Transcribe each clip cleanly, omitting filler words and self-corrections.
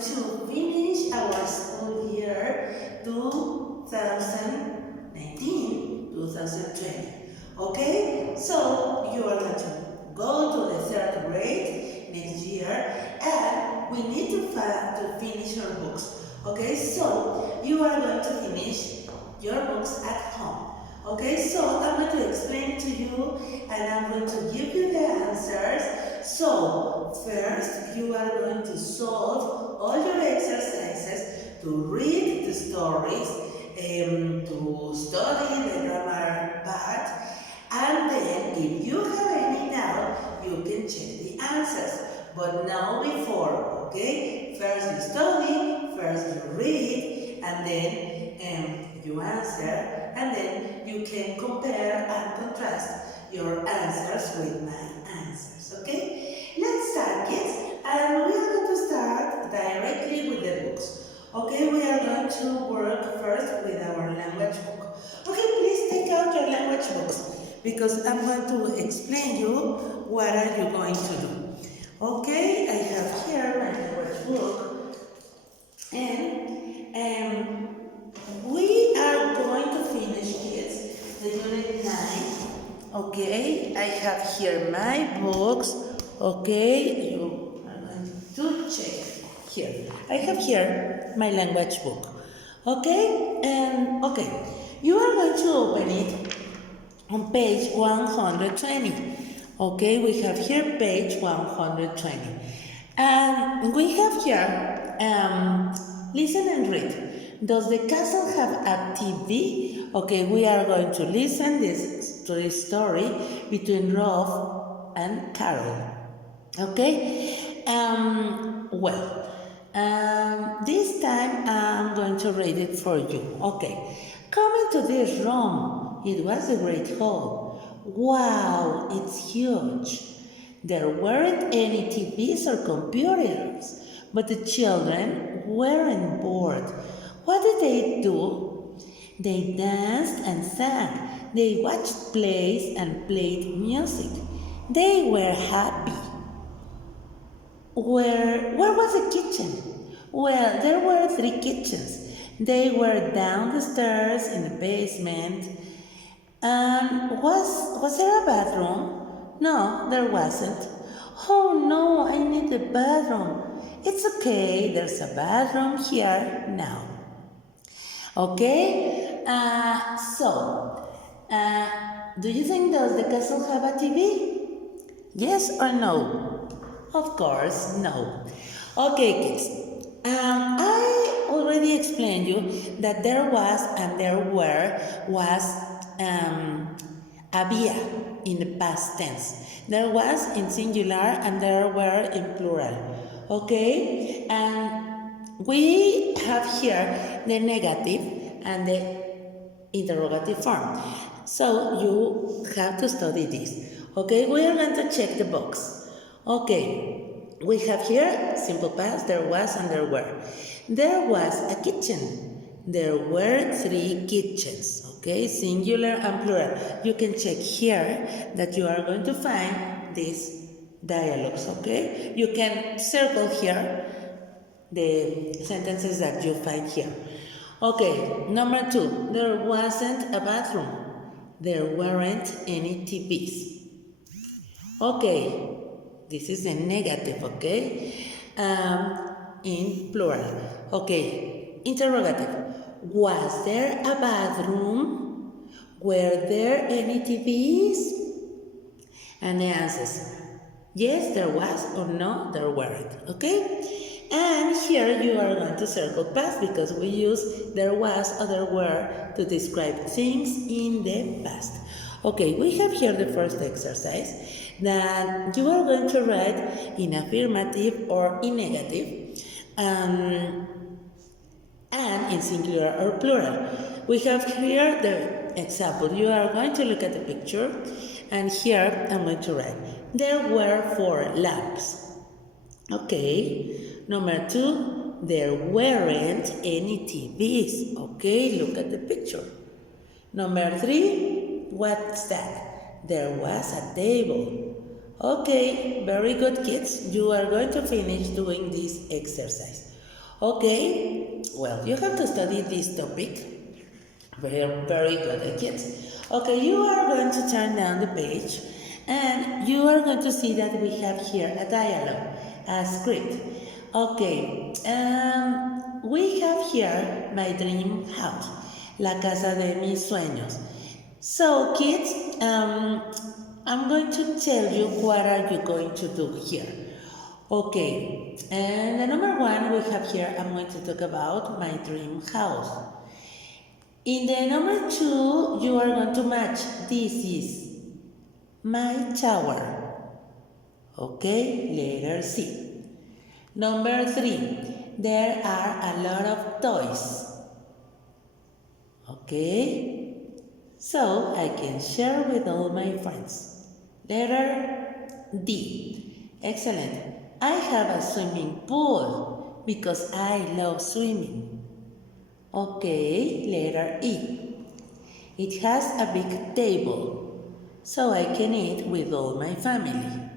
to finish our school year 2019-2020. Okay? So you are going to go to the third grade next year, and we need to finish our books. Okay? So you are going to finish your books at home. Okay, so I'm going to explain to you and I'm going to give you the answers. So, first you are going to solve all your exercises, to read the stories, to study the grammar part, and then if you have any doubt, you can check the answers. But now before, okay? First you study, first you read, and then you answer, and then you can compare and contrast your answers with my answers, okay? Let's start, kids, and we are going to start directly with the books. Okay, we are going to work first with our language book. Okay, please take out your language books, because I'm going to explain you what are you going to do. Okay, I have here my language book, and we are going to finish, kids, the unit 9. Okay, I have here my books. Okay, you are going to check here. I have here my language book. Okay, and okay, you are going to open it on page 120. Okay, we have here page 120. And we have here, listen and read. Does the castle have a TV? Okay, we are going to listen to this story between Rolf and Carol. Okay, this time I'm going to read it for you. Okay, come into this room. It was a great hall. Wow, it's huge. There weren't any TVs or computers, but the children weren't bored. What did they do? They danced and sang. They watched plays and played music. They were happy. Where was the kitchen? Well, there were 3 kitchens. They were down the stairs in the basement. Was there a bathroom? No, there wasn't. Oh no, I need a bathroom. It's okay, there's a bathroom here now. Okay, do you think does the castle have a TV? Yes or no? Of course, no. Okay, kids. I already explained you that there was and there was había in the past tense. There was in singular and there were in plural. Okay, and we have here the negative and the interrogative form. So you have to study this. Okay, we are going to check the box. Okay, we have here simple past, there was and there were. There was a kitchen. There were 3 kitchens. Okay, singular and plural. You can check here that you are going to find these dialogues. Okay, you can circle here the sentences that you find here. Okay, number 2, there wasn't a bathroom. There weren't any TVs. Okay, this is a negative, okay? In plural. Okay, interrogative. Was there a bathroom? Were there any TVs? And the answers, yes, there was, or no, there weren't, okay? And here you are going to circle past because we use there was or there were to describe things in the past. Okay, we have here the first exercise that you are going to write in affirmative or in negative and in singular or plural. We have here the example. You are going to look at the picture and here I'm going to write there were 4 lamps. Okay, number 2, there weren't any TVs. Okay, look at the picture. Number 3, what's that? There was a table. Okay, very good, kids. You are going to finish doing this exercise. Okay, well, you have to study this topic. Very, very good, kids. Okay, you are going to turn down the page and you are going to see that we have here a dialogue, a script. Okay, we have here my dream house, la casa de mis sueños. So, kids, I'm going to tell you what are you going to do here. Okay, and the number one we have here, I'm going to talk about my dream house. In the number two, you are going to match. This is my tower. Okay, letter C. Number three, there are a lot of toys. Okay, so I can share with all my friends. Letter D. Excellent. I have a swimming pool because I love swimming. Okay, letter E. It has a big table, so I can eat with all my family.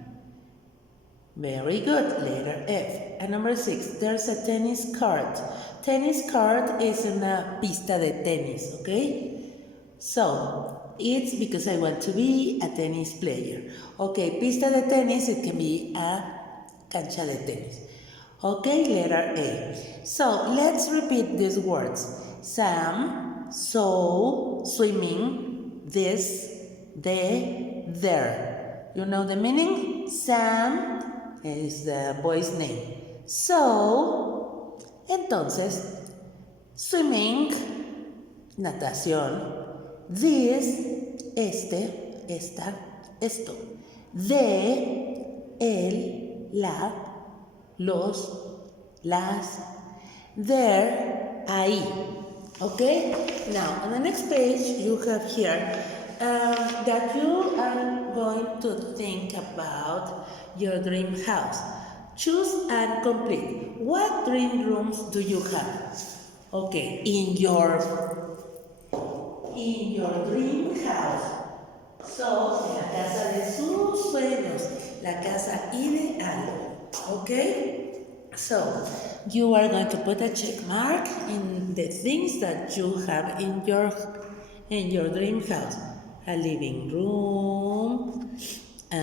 Very good, letter F. And number 6, there's a tennis court. Tennis court is una pista de tenis, okay? So, it's because I want to be a tennis player. Okay, pista de tenis, it can be a cancha de tenis. Okay, letter A. So, let's repeat these words. Sam, so, swimming, this, they, there. You know the meaning? Sam is the boy's name. So, entonces, swimming, natación, this, este, esta, esto, de, él, la, los, las, there, ahí. Okay? Now, on the next page, you have here that you are going to think about your dream house. Choose and complete. What dream rooms do you have? Okay, in your dream house. So, la casa de sus sueños, la casa ideal. Okay? So, you are going to put a check mark in the things that you have in your dream house. A living room, a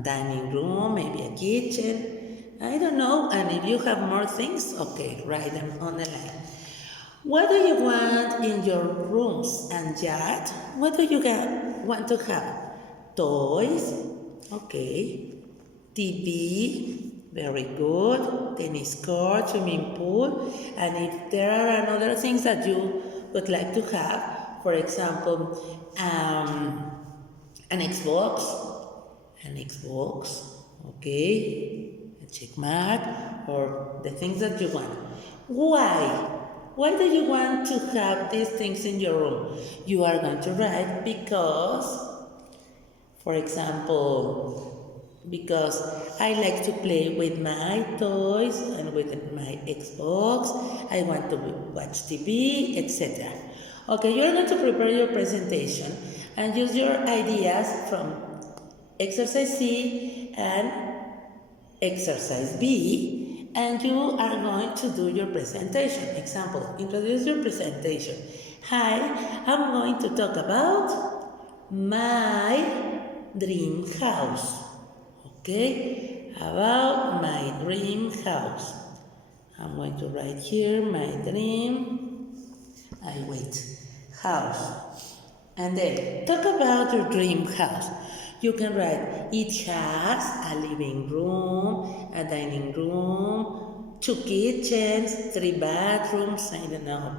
dining room, maybe a kitchen, I don't know. And if you have more things, okay, write them on the line. What do you want in your rooms and yard? What do you want to have? Toys, okay. TV, very good. Tennis court, swimming pool. And if there are other things that you would like to have, for example, an Xbox, okay, a check mark, or the things that you want. Why? Why do you want to have these things in your room? You are going to write because, for example, because I like to play with my toys and with my Xbox, I want to watch TV, etc. Okay, you are going to prepare your presentation and use your ideas from exercise C and exercise B, and you are going to do your presentation. Example, introduce your presentation. Hi, I'm going to talk about my dream house. Okay, about my dream house. I'm going to write here my dream. House. And then talk about your dream house. You can write, it has a living room, a dining room, 2 kitchens, 3 bathrooms, I don't know.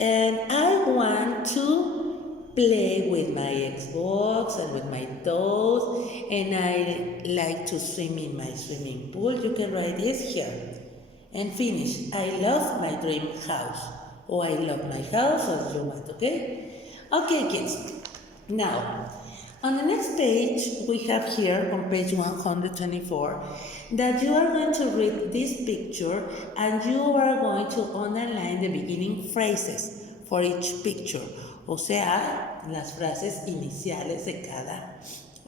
And I want to play with my Xbox and with my toys, and I like to swim in my swimming pool. You can write this here. And finish. I love my dream house. Or I love my house, or you want, okay? Okay, kids. Now, on the next page, we have here on page 124 that you are going to read this picture and you are going to underline the beginning phrases for each picture. O sea, las frases iniciales de cada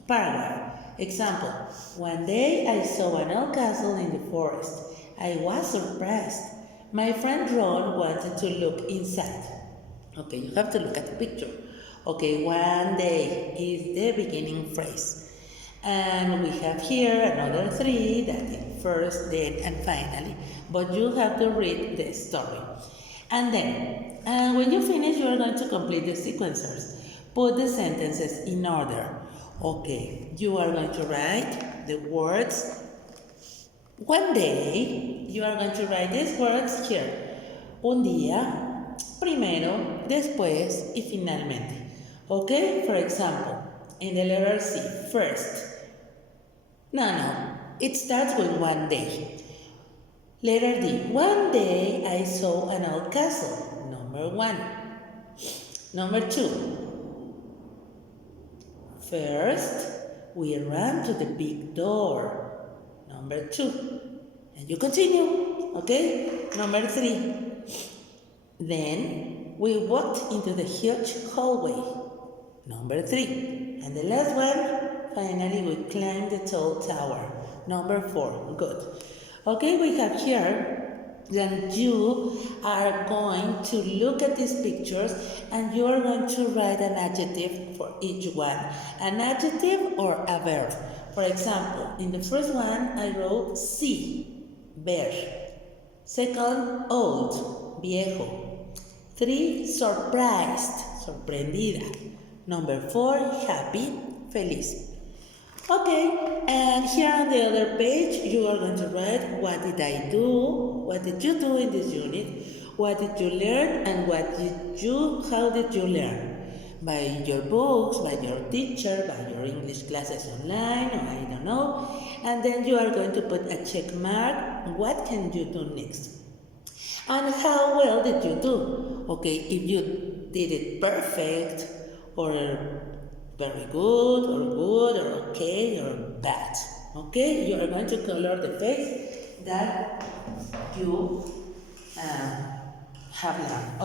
paragraph. Example, one day I saw an old castle in the forest. I was surprised. My friend Ron wanted to look inside. Okay, you have to look at the picture. Okay, one day is the beginning phrase. And we have here another three that is first, then, and finally. But you have to read the story. And then, when you finish, you are going to complete the sequencers. Put the sentences in order. Okay, you are going to write the words. One day, you are going to write these words here. Un día, primero, después y finalmente. Okay, for example, in the letter C, first. No, it starts with one day. Letter D, one day I saw an old castle. Number one. Number two, first, we ran to the big door. Number two. And you continue, okay? Number three. Then we walked into the huge hallway. Number three. And the last one, finally we climbed the tall tower. Number four. Good. Okay, we have here then you are going to look at these pictures and you are going to write an adjective for each one. An adjective or a verb. For example, in the first one I wrote sí, ver. Second, old, viejo. 3, surprised, sorprendida. Number 4, happy, feliz. Okay, and here on the other page, you are going to write what did I do, what did you do in this unit, what did you learn, and how did you learn? By your books, by your teacher, by your English classes online, or I don't know. And then you are going to put a check mark, what can you do next? And how well did you do? Okay, if you did it perfect, or very good, or okay, or bad. Okay, you are going to color the face that you have learned.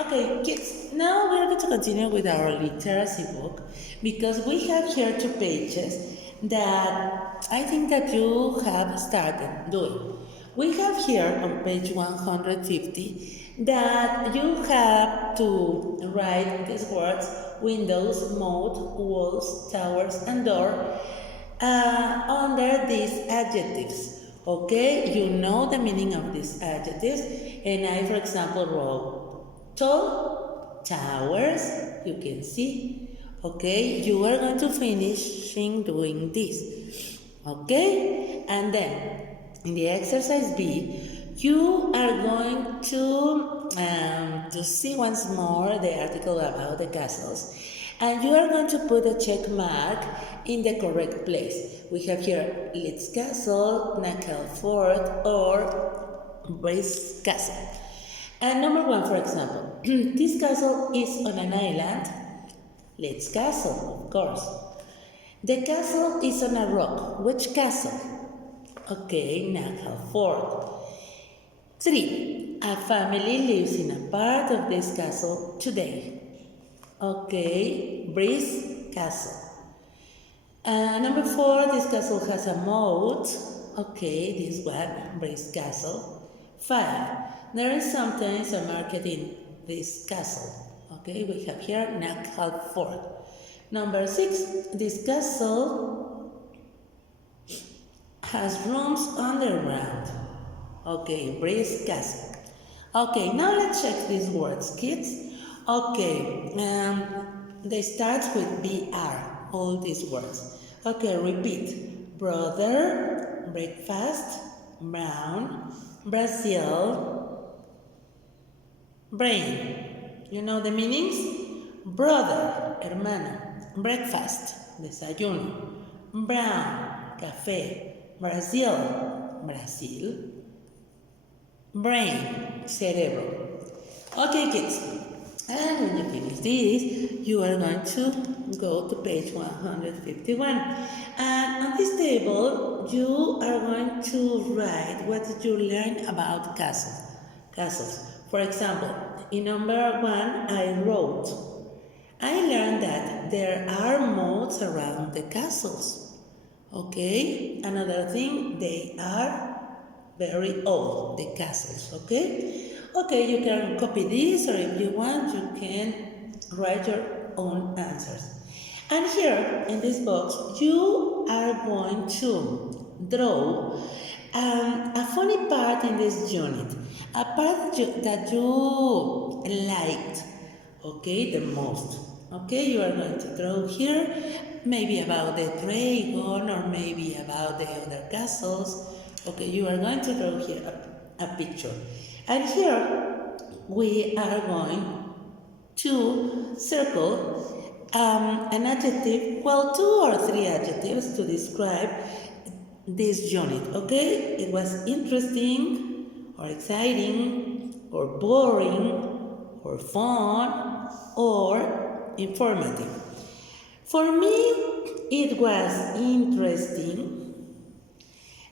Okay, kids, now we're going to continue with our literacy book because we have here 2 pages that I think that you have started doing. We have here on page 150 that you have to write these words: windows, moat, walls, towers, and door under these adjectives. Okay, you know the meaning of these adjectives, and I, for example, wrote tall, towers, you can see. Okay, you are going to finish doing this. Okay, and then in the exercise B, you are going to see once more the article about the castles, and you are going to put a check mark in the correct place. We have here Leeds Castle, Knackhall Fort, or Brace Castle. And number 1, for example, this castle is on an island. Leeds Castle, of course. The castle is on a rock. Which castle? Okay, Knackhall Fort. 3. A family lives in a part of this castle today. Okay, Breeze Castle. Number 4, this castle has a moat. Okay, this one, Breeze Castle. 5. There is sometimes a market in this castle. Okay, we have here Knackhall Fort. Number 6, this castle has rooms underground. Okay, Breeze Castle. Okay, now let's check these words, kids. Okay, they start with BR, all these words. Okay, repeat. Brother, breakfast, brown, Brazil, brain. You know the meanings? Brother, hermano, breakfast, desayuno, brown, café, Brazil, Brasil, brain, cerebro. Okay, kids. And when you finish this, you are going to go to page 151. And on this table, you are going to write what did you learn about castles. For example, in number 1, I wrote, I learned that there are moats around the castles. Okay, another thing, they are very old, the castles, okay? Okay, you can copy this, or if you want, you can write your own answers. And here, in this box, you are going to draw a funny part in this unit, a part that you liked, okay, the most. Okay, you are going to draw here, maybe about the dragon, or maybe about the other castles. Okay, you are going to draw here a picture. And here, we are going to circle an adjective, well, 2 or 3 adjectives to describe this unit, okay? It was interesting, or exciting, or boring, or fun, or informative. For me, it was interesting,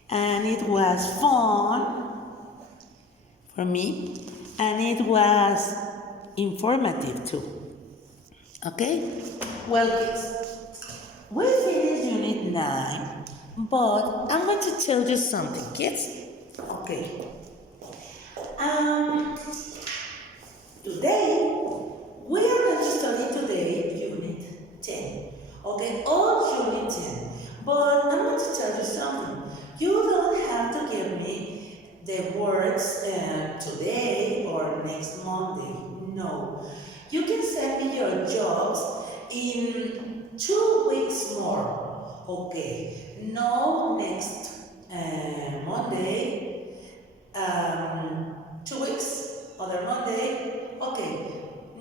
and it was fun for me, and it was informative too. Okay? Well, kids, we finished Unit 9, but I'm going to tell you something, kids. Okay. Today, we are going to study today Unit 10. Okay, all Unit 10. But I'm going to tell you something. You don't have to give me the words today or next Monday. No. You can send me your jobs in 2 weeks more. Okay. No next Monday. 2 weeks. Other Monday. Okay.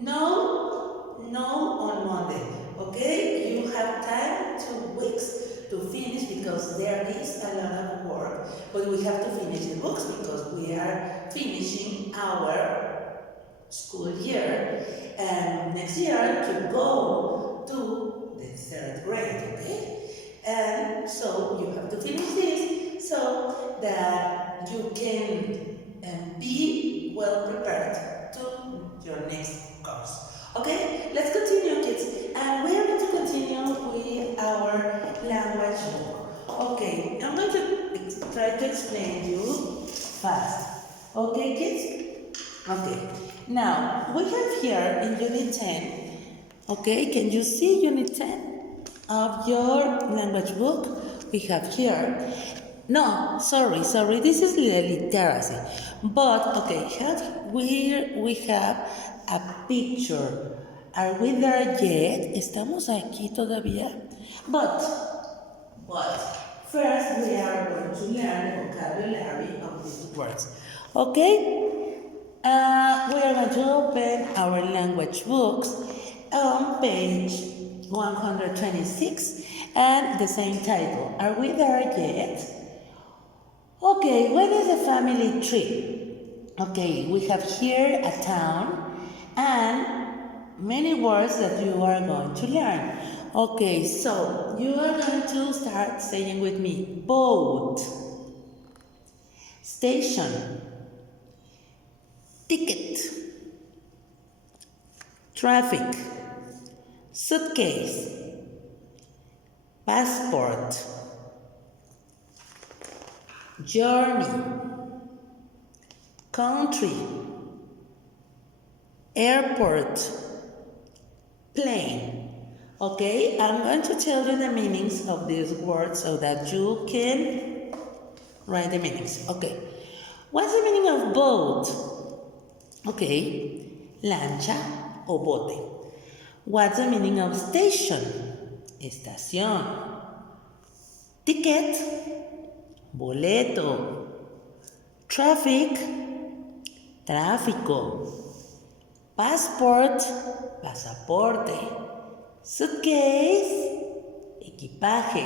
No on Monday. Okay. You have time 2 weeks to finish because there is a lot of work. But we have to finish the books because we are finishing our school year, and next year to go to the 3rd grade, okay? And so you have to finish this so that you can be well prepared to your next course. Okay, let's continue, kids. And we are going to continue with our language book. Okay, I'm going to try to explain you fast. Okay, kids? Okay. Now, we have here in Unit 10, okay, can you see Unit 10 of your language book? We have here, no, sorry, this is literacy. But, okay, we have a picture. Are we there yet? ¿Estamos aquí todavía? But, first we are going to learn vocabulary of these words. Okay? We are going to open our language books on page 126 and the same title. Are we there yet? Okay, what is a family trip? Okay, we have here a town and many words that you are going to learn. Okay, so you are going to start saying with me: boat, station, ticket, traffic, suitcase, passport, journey, country, airport, plane. Okay, I'm going to tell you the meanings of these words so that you can write the meanings. Okay, what's the meaning of boat? Okay, lancha o bote. What's the meaning of station? Estación. Ticket, boleto. Traffic, tráfico. Passport, pasaporte. Suitcase, equipaje.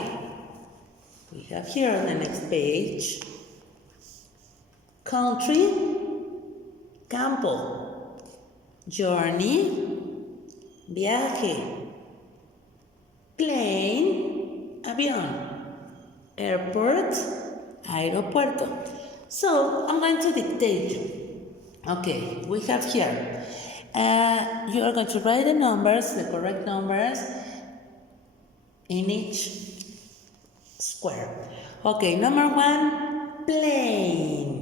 We have here on the next page, country, campo. Journey, viaje. Plane, avión. Airport, aeropuerto. So, I'm going to dictate you. Okay, we have here. You are going to write the numbers, the correct numbers, in each square. Okay, number 1, plane.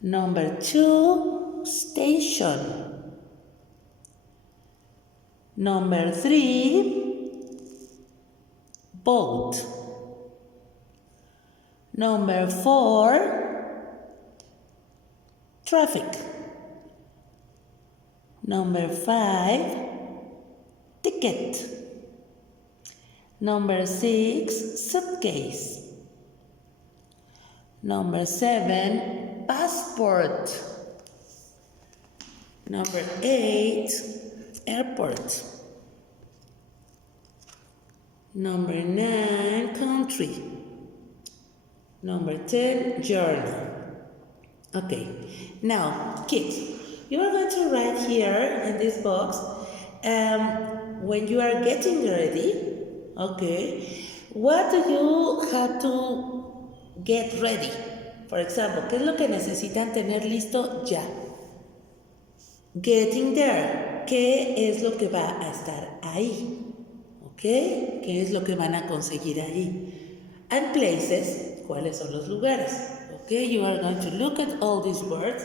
Number 2, station. Number 3, boat. Number 4, traffic. Number 5, ticket. Number 6, suitcase. Number 7, passport. Number 8, airport. Number 9, country. Number 10, journey. Okay, now kids, you are going to write here in this box when you are getting ready, okay, what do you have to get ready? For example, ¿qué es lo que necesitan tener listo ya? Getting there, ¿qué es lo que va a estar ahí? ¿Ok? ¿Qué es lo que van a conseguir ahí? And places, ¿cuáles son los lugares? Okay, you are going to look at all these words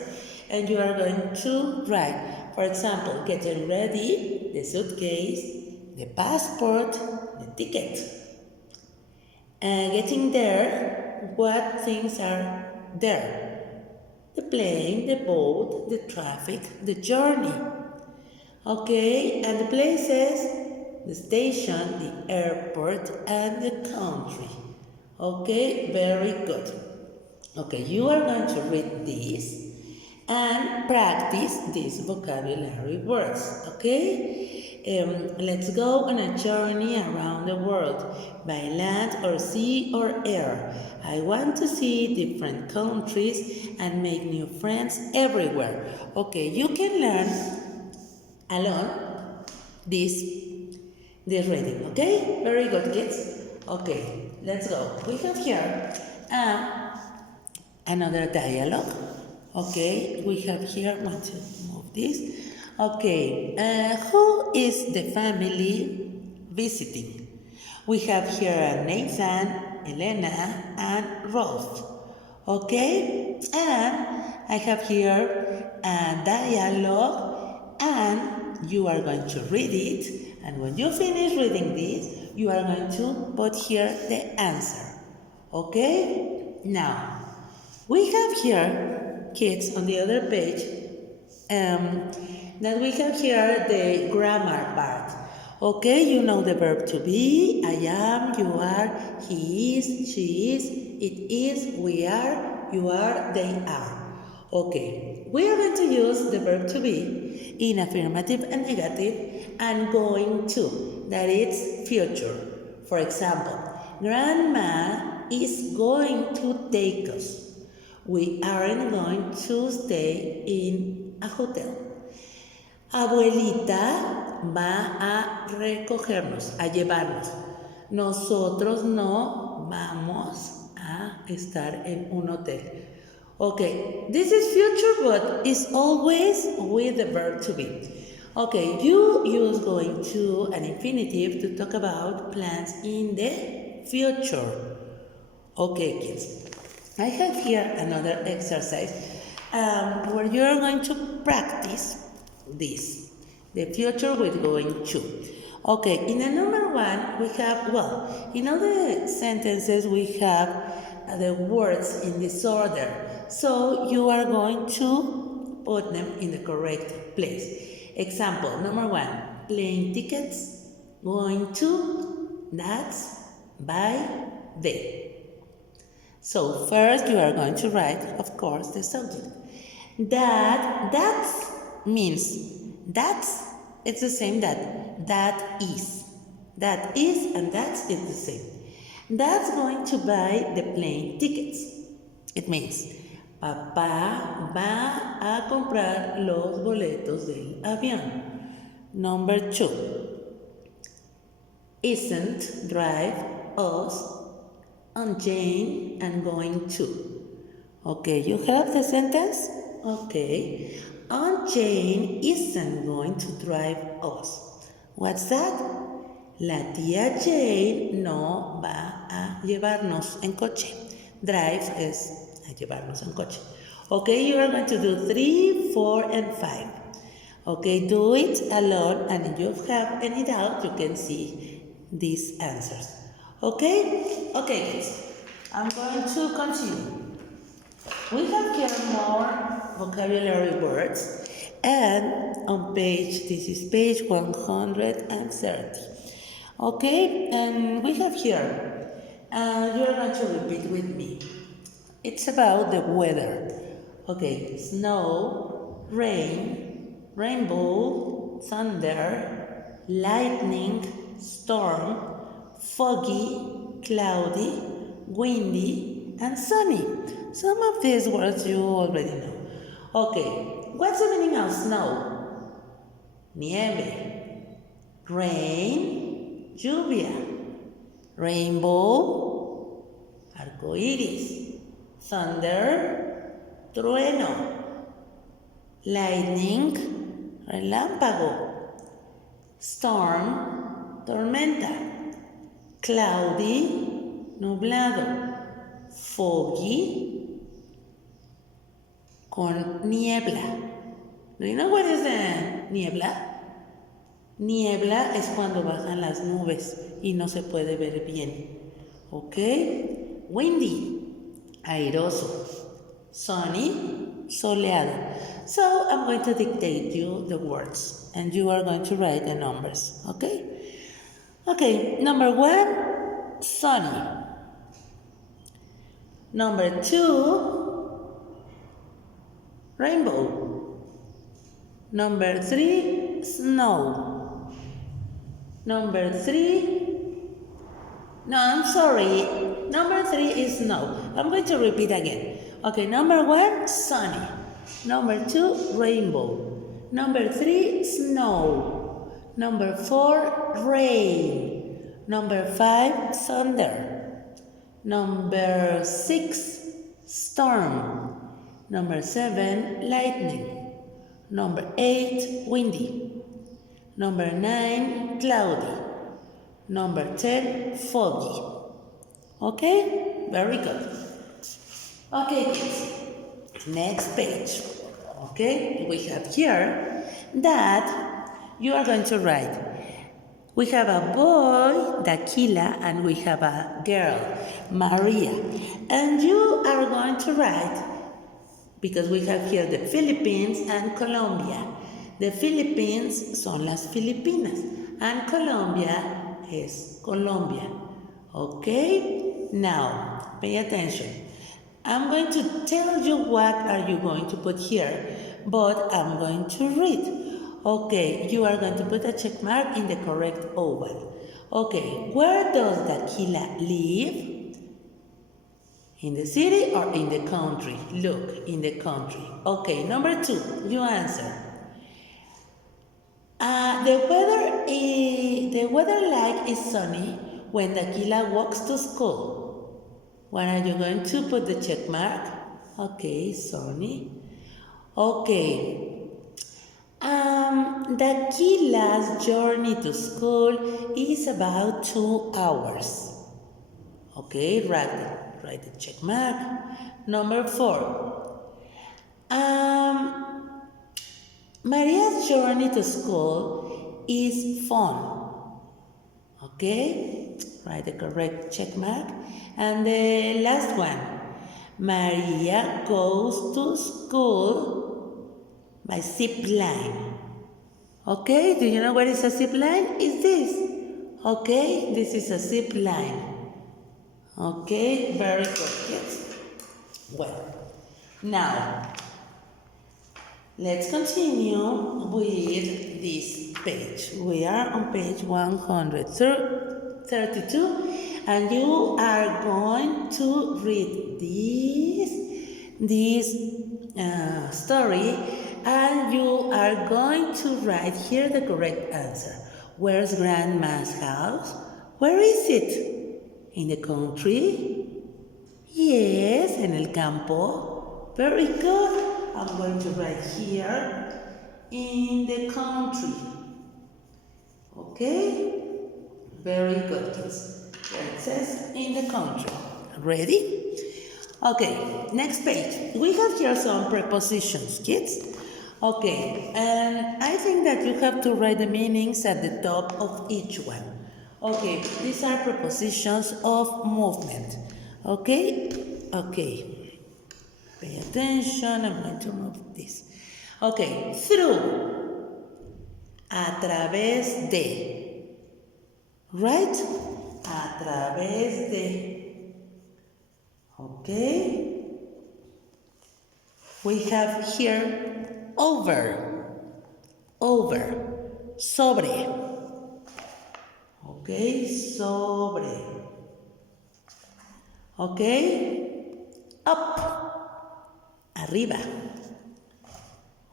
and you are going to write. For example, getting ready, the suitcase, the passport, the ticket. Getting there, what things are there? The plane, the boat, the traffic, the journey. Okay, and the places, the station, the airport, and the country. Okay, very good. Okay, you are going to read this and practice these vocabulary words, okay? Let's go on a journey around the world, by land or sea or air. I want to see different countries and make new friends everywhere. Okay, you can learn alone this reading, okay? Very good, kids. Okay, let's go. We have here another dialogue. Okay, we have here, I want to move this. Okay, who is the family visiting? We have here Nathan, Elena, and Rolf. Okay, and I have here a dialogue, and you are going to read it. And when you finish reading this, you are going to put here the answer. Okay, now we have here, kids, on the other page, that we have here the grammar part. Okay, you know the verb to be, I am, you are, he is, she is, it is, we are, you are, they are. Okay, we are going to use the verb to be in affirmative and negative and going to, that is future. For example, Grandma is going to take us. We aren't going to stay in a hotel. Abuelita va a recogernos, a llevarnos. Nosotros no vamos a estar en un hotel. Okay, this is future, but it's always with the verb to be. Okay, you use going to an infinitive to talk about plans in the future. Okay, kids. I have here another exercise where you are going to practice this, the future with going to. Okay, in the number 1, we have, in all the sentences we have the words in disorder. So you are going to put them in the correct place. Example, number 1, plane tickets, going to, that's, by, they. So first you are going to write, of course, the subject. That's means, that's, it's the same that is. That is and that's is the same. That's going to buy the plane tickets. It means, papá va a comprar los boletos del avión. Number 2, isn't drive us on Jane and going to. Okay, you have the sentence? Okay. Aunt Jane isn't going to drive us. What's that? La tía Jane no va a llevarnos en coche. Drive es a llevarnos en coche. Okay, you are going to do 3, 4, and 5. Okay, do it alone, and if you have any doubt, you can see these answers. Okay? Okay, kids. I'm going to continue. We have here more vocabulary words, and on this is page 130. Okay, and we have here, you're going to repeat with me. It's about the weather. Okay, snow, rain, rainbow, thunder, lightning, storm, foggy, cloudy, windy, and sunny. Some of these words you already know. Okay, what's the meaning of snow? Nieve. Rain, lluvia. Rainbow, arco iris. Thunder, trueno. Lightning, relámpago. Storm, tormenta. Cloudy, nublado. Foggy, con niebla. Do you know what is the niebla? Niebla es cuando bajan las nubes y no se puede ver bien. ¿Ok? Windy, airoso. Sunny, soleado. So I'm going to dictate you the words and you are going to write the numbers. Okay? Okay, number 1, sunny. Number 2, rainbow. Number 3, snow. Number 3, no, I'm sorry. Number 3 is snow. I'm going to repeat again. Okay, number 1, sunny. Number 2, rainbow. Number 3, snow. Number 4, rain. Number 5, thunder. Number 6, storm. Number 7, lightning. Number 8, windy. Number 9, cloudy. Number 10, foggy. Okay? Very good. Okay, kids. Next page. Okay? We have here that you are going to write. We have a boy, Daquila, and we have a girl, Maria. And you are going to write, because we have here the Philippines and Colombia. The Philippines son las Filipinas, and Colombia es Colombia. Okay? Now, pay attention. I'm going to tell you what are you going to put here, but I'm going to read. Okay, you are going to put a check mark in the correct oval. Okay, where does Daquila live? In the city or in the country? Look, in the country. Okay, number 2, you answer. The weather like is sunny when Daquila walks to school. When are you going to put the check mark? Okay, sunny. Okay. Daquila's journey to school is about 2 hours. Okay, write the check mark. Number 4. Maria's journey to school is fun. Okay, write the correct check mark. And the last one. Maria goes to school by zip line. Okay, do you know what is a zip line? Is this? Okay, this is a zip line. Okay, very good. Yes. Well, now let's continue with this page. We are on page 132, and you are going to read this story. And you are going to write here the correct answer. Where's Grandma's house? Where is it? In the country? Yes, en el campo. Very good. I'm going to write here in the country. Okay? Very good, kids. Here it says in the country. Ready? Okay, next page. We have here some prepositions, kids. Okay, and I think that you have to write the meanings at the top of each one. Okay, these are prepositions of movement. Okay? Okay. Pay attention, I'm going to move this. Okay, through. A través de. Right? A través de. Okay? We have here over. Over. Sobre. Okay, sobre. Okay, up. Arriba.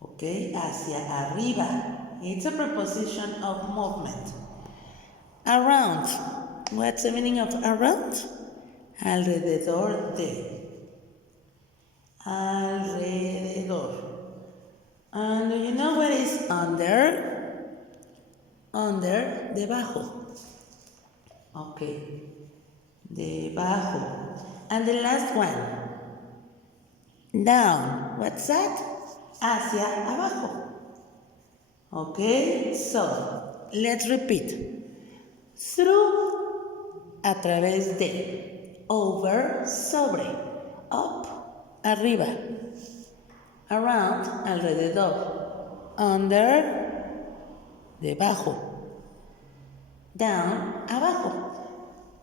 Okay, hacia arriba. It's a preposition of movement. Around. What's the meaning of around? Alrededor de. Alrededor. And do you know what is under? Under, debajo. Okay. Debajo. And the last one. Down. What's that? Hacia abajo. Okay, so let's repeat. Through, a través de. Over, sobre. Up, arriba. Around, alrededor. Under, debajo. Down, abajo.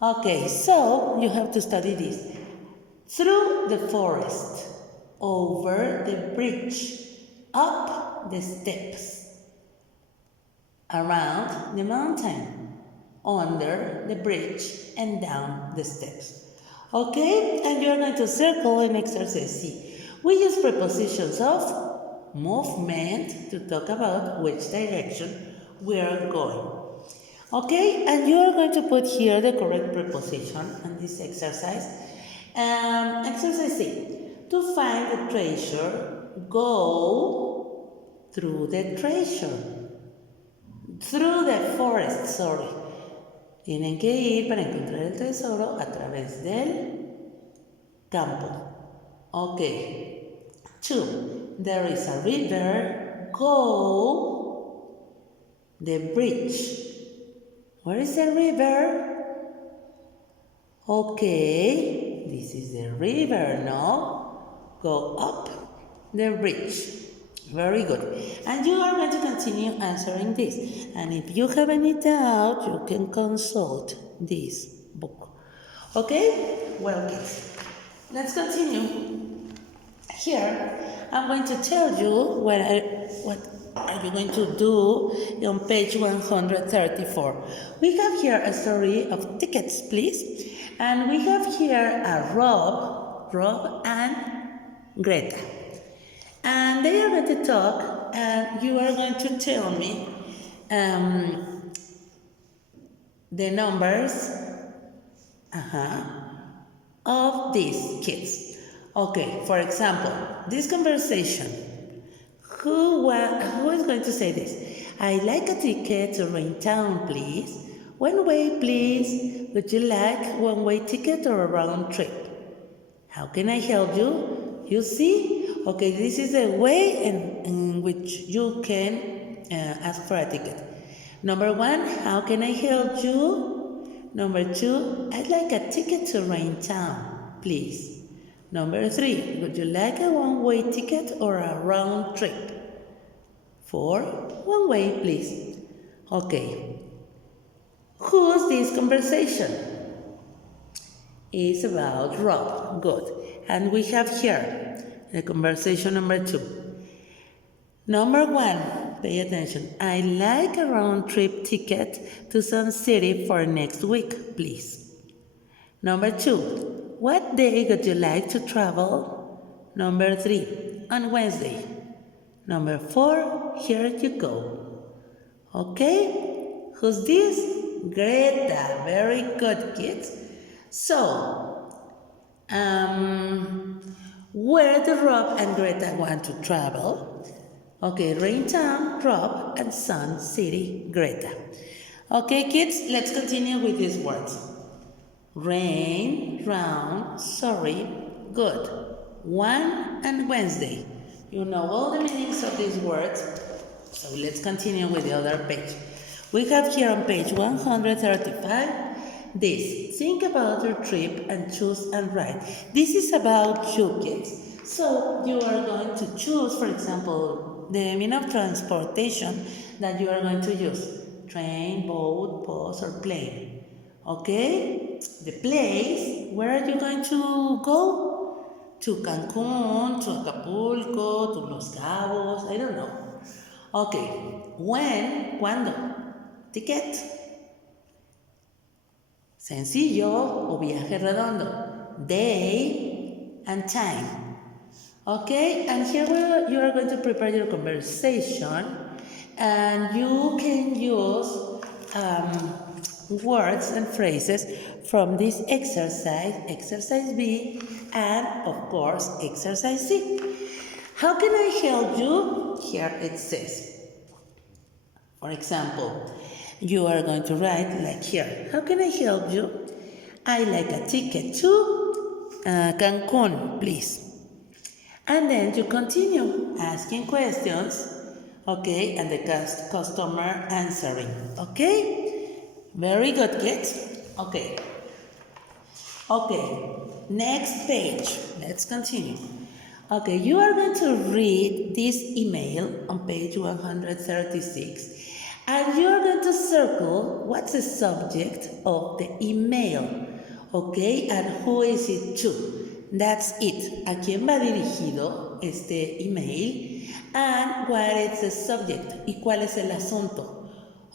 Okay, so you have to study this. Through the forest, over the bridge, up the steps, around the mountain, under the bridge, and down the steps. Okay, and you're going to circle in exercise C. We use prepositions of movement to talk about which direction we are going. Okay, and you are going to put here the correct preposition in this exercise. Exercise C. To find the treasure, go through the treasure. Through the forest, sorry. Tienen que ir para encontrar el tesoro a través del campo. Okay. 2. There is a river, go the bridge. Where is the river? Okay, this is the river, no? Go up the bridge. Very good. And you are going to continue answering this. And if you have any doubt, you can consult this book. Okay? Well, kids, let's continue. Here, I'm going to tell you what are you going to do on page 134. We have here a story of tickets, please. And we have here a Rob and Greta. And they are going to talk, and you are going to tell me the numbers of these kids. Okay, for example, this conversation. Who is going to say this? I'd like a ticket to Raintown, please. One way, please. Would you like one-way ticket or a round trip? How can I help you? You see? Okay, this is a way in which you can ask for a ticket. Number 1, how can I help you? Number 2, I'd like a ticket to Raintown, please. Number 3, would you like a one-way ticket or a round trip? 4, one way, please. Okay. Who's this conversation? It's about Rob. Good. And we have here the conversation number 2. Number 1, pay attention. I'd like a round trip ticket to Sun City for next week, please. Number 2, what day would you like to travel? Number 3, on Wednesday. Number 4, here you go. Okay? Who's this? Greta. Very good, kids. So, where do Rob and Greta want to travel? Okay, Raintown, Rob, and Sun City, Greta. Okay, kids, let's continue with these words. Rain, round, sorry, Good. One and Wednesday. You know all the meanings of these words. So let's continue with the other page. We have here on page 135 this. Think about your trip and choose and write. This is about you kids. So you are going to choose, for example, the mean of transportation that you are going to use. Train, boat, bus, or plane. Okay? The place, where are you going to go? To Cancun, to Acapulco, to Los Cabos, I don't know. Okay, when, cuándo, ticket. Sencillo o viaje redondo. Day and time. Okay, and here you are going to prepare your conversation and you can use words and phrases from this exercise, exercise B, and of course, exercise C. How can I help you? Here it says, for example, you are going to write like here. How can I help you? I like a ticket to Cancun, please. And then you continue asking questions, okay, and the customer answering, okay? Very good, kids. Okay. Okay, next page. Let's continue. Okay, you are going to read this email on page 136 and you are going to circle what's the subject of the email, okay, and who is it to. That's it. ¿A quién va dirigido este email? And what is the subject? ¿Y cuál es el asunto?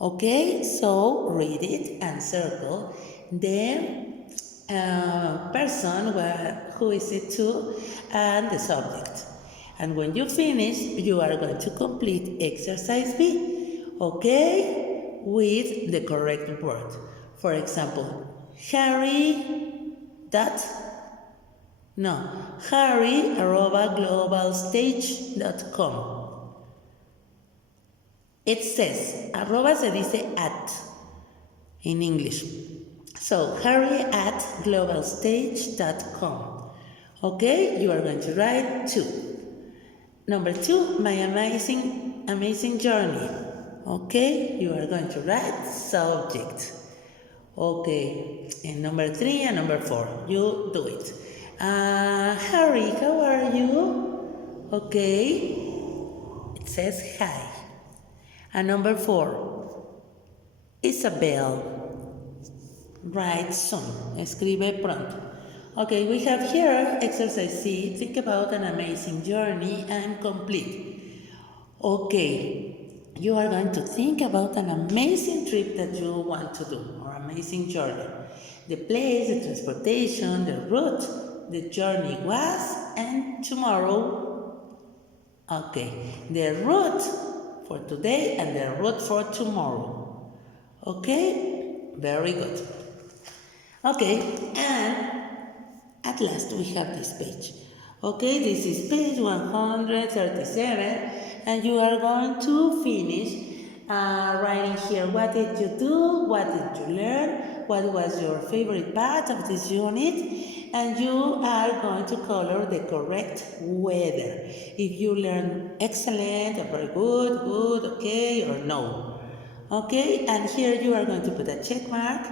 Okay, so read it and circle the person who is it to and the subject. And when you finish, you are going to complete exercise B, okay, with the correct word. For example, Harry@globalstage.com. It says, arroba se dice at in English. So, Harry@globalstage.com. Okay, you are going to write 2. Number 2, my amazing journey. Okay, you are going to write subject. Okay, and number 3 and number 4, you do it. Harry, how are you? Okay, it says hi. And number 4, Isabel. Write soon. Escribe pronto. Okay, we have here exercise C. Think about an amazing journey and complete. Okay, you are going to think about an amazing trip that you want to do or amazing journey. The place, the transportation, the route, the journey was, and tomorrow. Okay, the route for today and the route for tomorrow. Okay, very good. Okay, and at last we have this page. Okay, this is page 137 and you are going to finish writing here what did you do, what did you learn, what was your favorite part of this unit, and you are going to color the correct weather. If you learn excellent or very good, good, okay, or no. Okay, and here you are going to put a check mark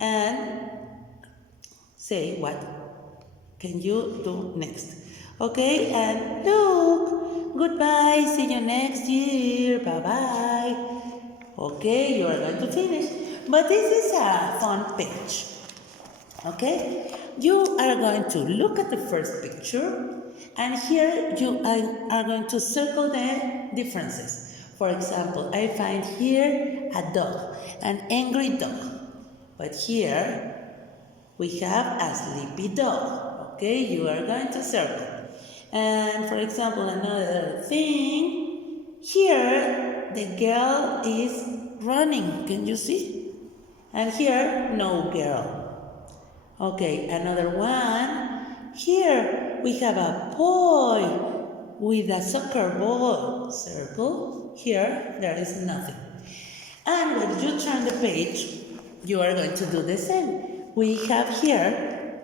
and say what can you do next. Okay, and look, goodbye, see you next year, bye-bye. Okay, you are going to finish. But this is a fun page. Okay, you are going to look at the first picture and here you are going to circle the differences. For example, I find here a dog, an angry dog. But here we have a sleepy dog. Okay, you are going to circle. And for example, another thing, here the girl is running. Can you see? And here, no girl. Okay, another one. Here we have a boy with a soccer ball. Circle. Here, there is nothing. And when you turn the page, you are going to do the same. We have here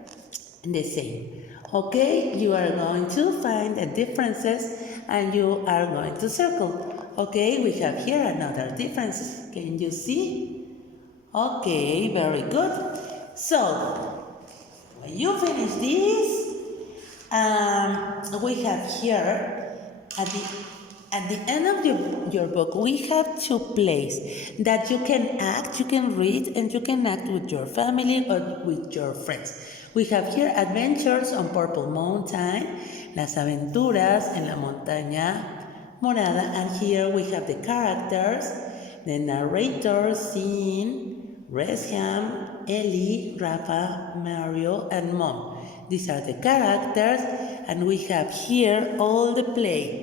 the same. Okay, you are going to find the differences and you are going to circle. Okay, we have here another differences. Can you see? Okay, very good. So, when you finish this, we have here at the end of your book, we have two plays that you can act, you can read, and you can act with your family or with your friends. We have here Adventures on Purple Mountain, Las Aventuras en la Montaña Morada, and here we have the characters, the narrators, Sin, Resham, Ellie, Rafa, Mario, and Mom. These are the characters, and we have here all the play.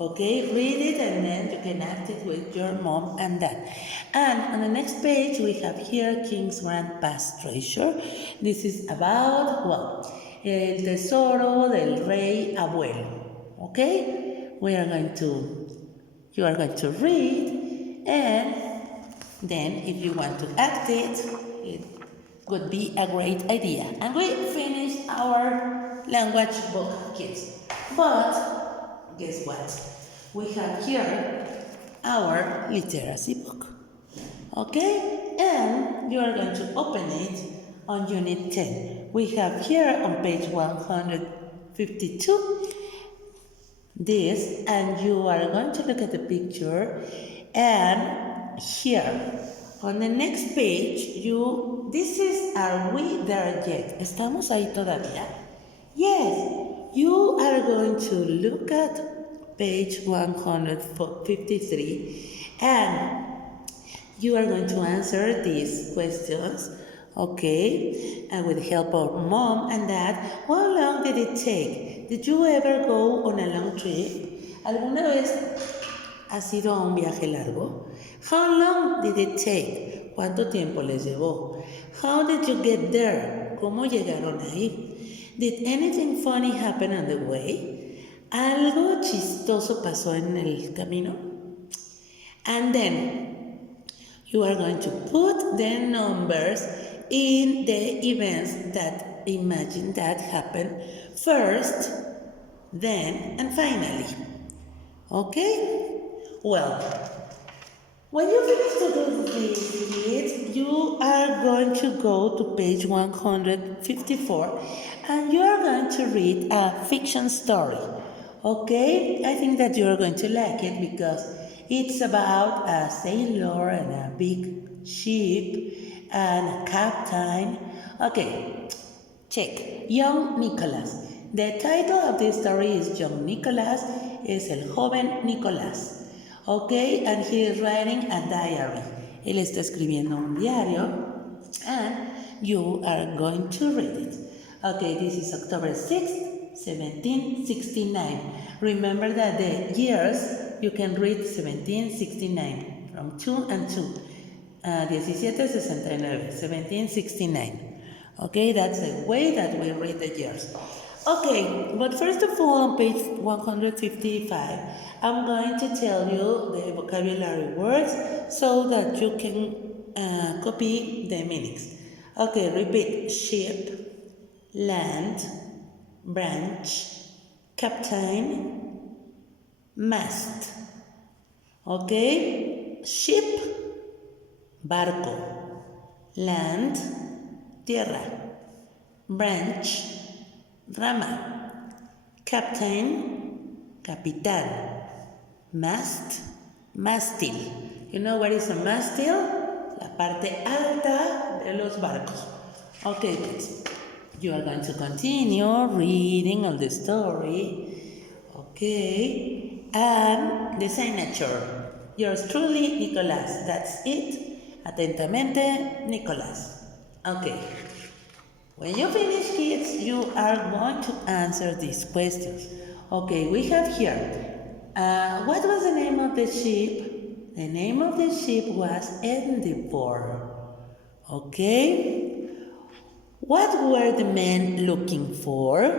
Okay, read it and then you can act it with your mom and dad. And on the next page, we have here King's Grandpa's Treasure. This is about, well, el tesoro del rey abuelo. Okay, you are going to read, and then if you want to act it, it would be a great idea. And we finished our language book, kids. But guess what? We have here our literacy book. Okay? And you are going to open it on Unit 10. We have here on page 152 this, and you are going to look at the picture, and here on the next page, this is Are We There Yet? ¿Estamos ahí todavía? Yes, you are going to look at page 153 and you are going to answer these questions, okay? And with the help of mom and dad, how long did it take? Did you ever go on a long trip? ¿Alguna vez has ido a un viaje largo? How long did it take? ¿Cuánto tiempo les llevó? How did you get there? ¿Cómo llegaron ahí? Did anything funny happen on the way? ¿Algo chistoso pasó en el camino? And then you are going to put the numbers in the events that imagine that happened first, then, and finally. Okay? Well, when you finish to do this, kids, you are going to go to page 154 and you are going to read a fiction story. Okay? I think that you are going to like it because it's about a sailor and a big ship and a captain. Okay, check. Young Nicholas. The title of this story is Young Nicholas. Es el joven Nicolás. Okay, and he is writing a diary. Él está escribiendo un diario and you are going to read it. Okay, this is October 6th, 1769. Remember that the years you can read 1769 from 2 and 2. 1769, 1769. Okay, that's the way that we read the years. Okay, but first of all, on page 155, I'm going to tell you the vocabulary words so that you can copy the meanings. Okay, repeat. Ship, land, branch, captain, mast. Okay, ship, barco, land, tierra, branch, rama, captain, capitán, mast, mástil. You know what is a mástil? La parte alta de los barcos. Okay, kids. You are going to continue reading all the story. Okay. And the signature. Yours truly, Nicolás. That's it. Atentamente, Nicolás. Okay. When you finish, kids, you are going to answer these questions. Okay, we have here. What was the name of the ship? The name of the ship was Endeavour. Okay. What were the men looking for?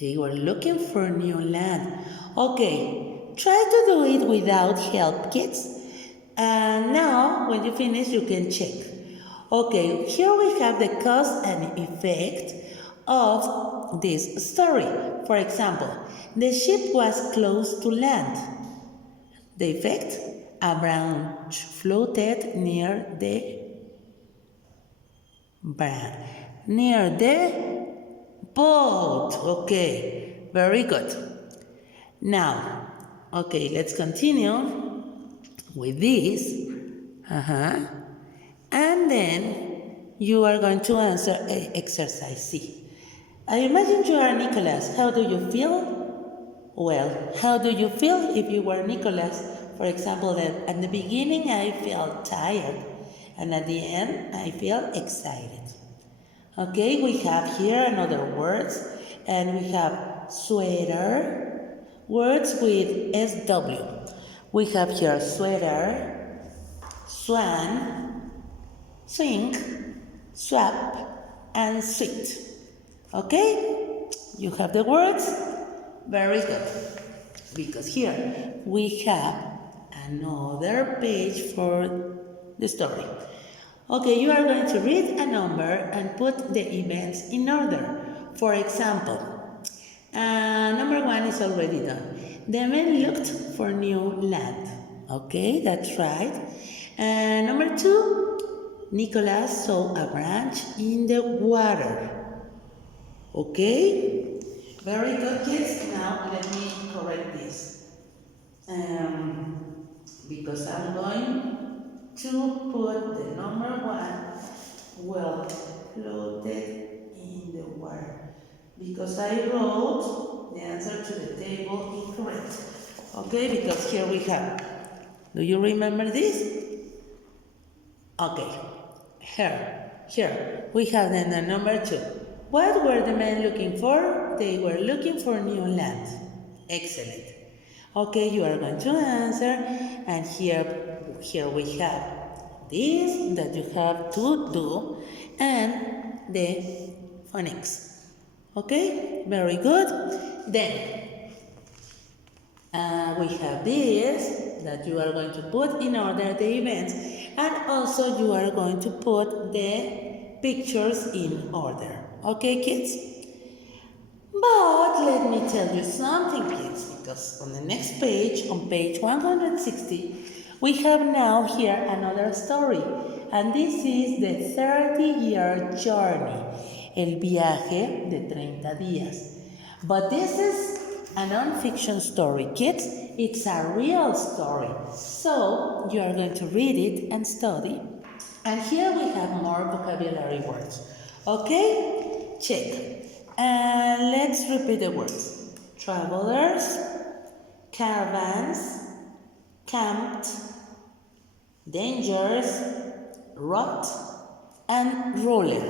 They were looking for new land. Okay, try to do it without help, kids. And now, when you finish, you can check. Okay, here we have the cause and effect of of this story. For example, the ship was close to land. The effect, a branch floated near the boat. Okay, very good. Now, okay, let's continue with this. And then you are going to answer exercise C. I imagine you are Nicholas. How do you feel? Well, how do you feel if you were Nicholas? For example, at the beginning I felt tired, and at the end I feel excited. Okay, we have here another words, and we have sweater, words with SW. We have here sweater, swan, swing, swap, and sweet. Okay, you have the words? Very good. Because here we have another page for the story. Okay, you are going to read a number and put the events in order. For example, number 1 is already done. The men looked for new land. Okay, that's right. Number 2, Nicholas saw a branch in the water. Okay, very good, kids. Now let me correct this. Because I'm going to put the number 1 well floated in the water, because I wrote the answer to the table incorrect. Okay, because here we have, do you remember this? Okay, here we have then the number 2. What were the men looking for? They were looking for new land. Excellent. Okay, you are going to answer, and here we have this that you have to do, and the phonics. Okay, very good. Then we have this that you are going to put in order the events, and also you are going to put the pictures in order. Okay, kids? But let me tell you something, kids, because on the next page, on page 160, we have now here another story, and this is the 30-year journey, el viaje de 30 días. But this is a non-fiction story, kids. It's a real story. So you are going to read it and study. And here we have more vocabulary words. Okay? Check. Let's repeat the words. Travelers, caravans, camped, dangers, rot, and ruler.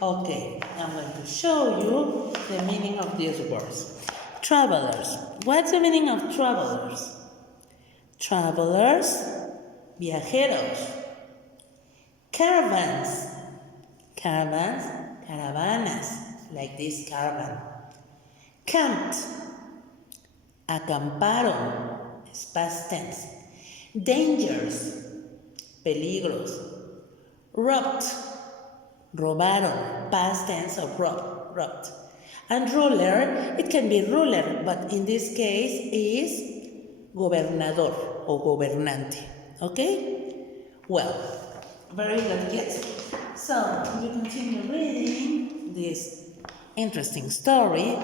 Okay, I'm going to show you the meaning of these words. Travelers. What's the meaning of travelers? Travelers, viajeros. Caravans. Caravans, caravanas, like this caravan. Camped. Acamparon, es past tense. Dangers, peligros. Robbed, robaron, past tense of robbed. And ruler, it can be ruler, but in this case is gobernador o gobernante. Okay? Well, very good, kids. So, you continue reading this interesting story.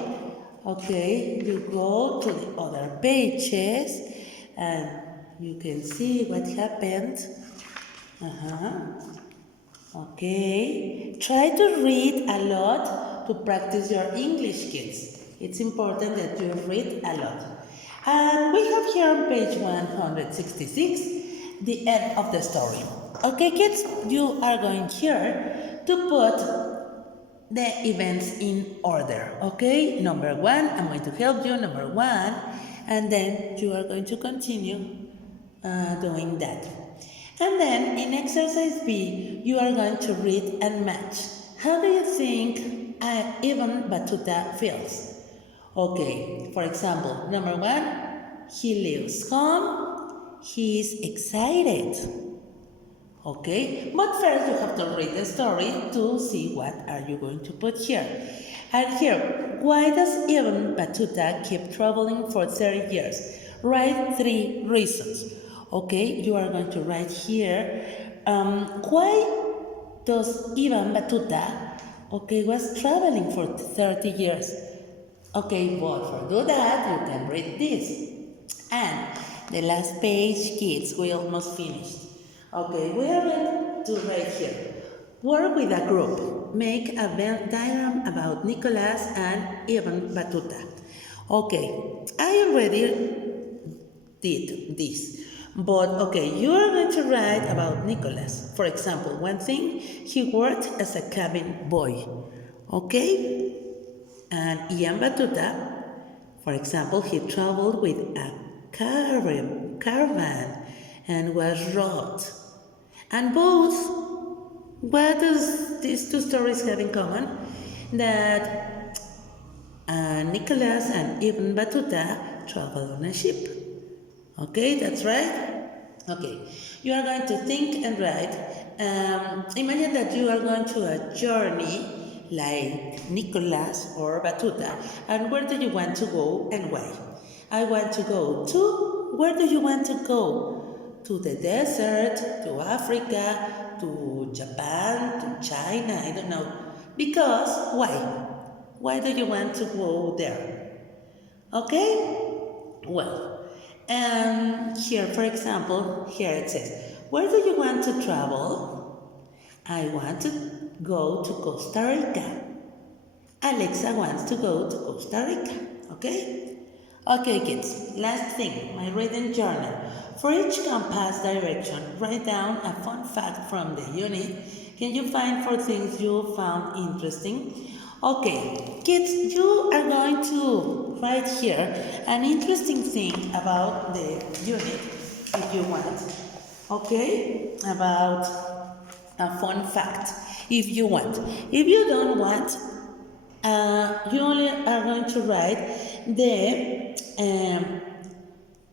Okay, you go to the other pages and you can see what happened. Okay, try to read a lot to practice your English, kids. It's important that you read a lot. And we have here on page 166 the end of the story. Okay, kids, you are going here to put the events in order. Okay, number 1, I'm going to help you, number 1, and then you are going to continue doing that. And then in exercise B, you are going to read and match. How do you think Ivan Batuta feels? Okay, for example, number 1, he leaves home, he is excited. Okay, but first you have to read the story to see what are you going to put here. And here, why does Ibn Battuta keep traveling for 30 years? Write 3 reasons. Okay, you are going to write here. Why does Ibn Battuta, was traveling for 30 years? Okay, but for do that, you can read this. And the last page, kids, we almost finished. Okay, we are going to write here. Work with a group. Make a Venn diagram about Nicholas and Ibn Battuta. Okay, I already did this. But okay, you are going to write about Nicholas. For example, one thing, he worked as a cabin boy. Okay? And Ian Batuta, for example, he traveled with a caravan and was robbed. And both, what does these 2 stories have in common? That Nicholas and Ibn Batuta traveled on a ship. Okay, that's right? Okay, you are going to think and write. Imagine that you are going to a journey like Nicholas or Batuta, and where do you want to go and why? I want to go to, where do you want to go? To the desert, to Africa, to Japan, to China, I don't know. Because, why? Why do you want to go there? Okay? Well, here, for example, here it says, where do you want to travel? I want to go to Costa Rica. Alexa wants to go to Costa Rica. Okay? Okay, kids, last thing, my reading journal. For each compass direction, write down a fun fact from the unit. Can you find 4 things you found interesting? Okay, kids, you are going to write here an interesting thing about the unit if you want. Okay? About a fun fact if you want. If you don't want, you only are going to write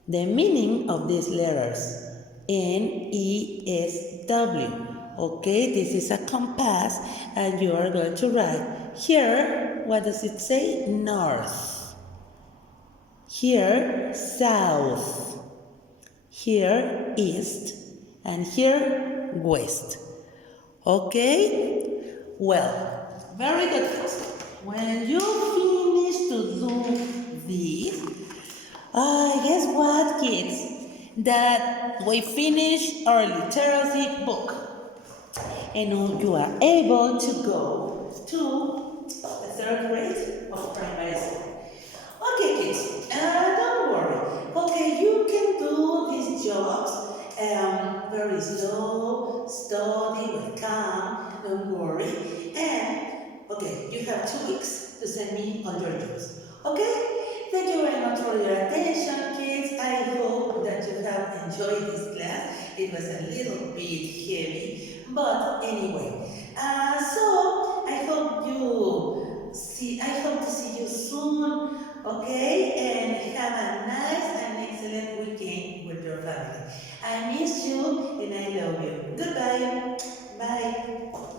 the meaning of these letters. N-E-S-W. Okay, this is a compass and you are going to write here, what does it say? North. Here, south. Here, east. And here, west. Okay? Well, very good. When you finish to do this, guess what, kids? That we finish our literacy book. And you are able to go to the 3rd grade of primary school. Okay, kids, don't worry. Okay, you can do these jobs very slow, study with calm, don't worry. And, okay, you have 2 weeks to send me all your jobs. Okay? Thank you very much for your attention, kids. I hope that you have enjoyed this class. It was a little bit heavy, but anyway. So I hope I hope to see you soon, okay? And have a nice and excellent weekend with your family. I miss you and I love you. Goodbye. Bye.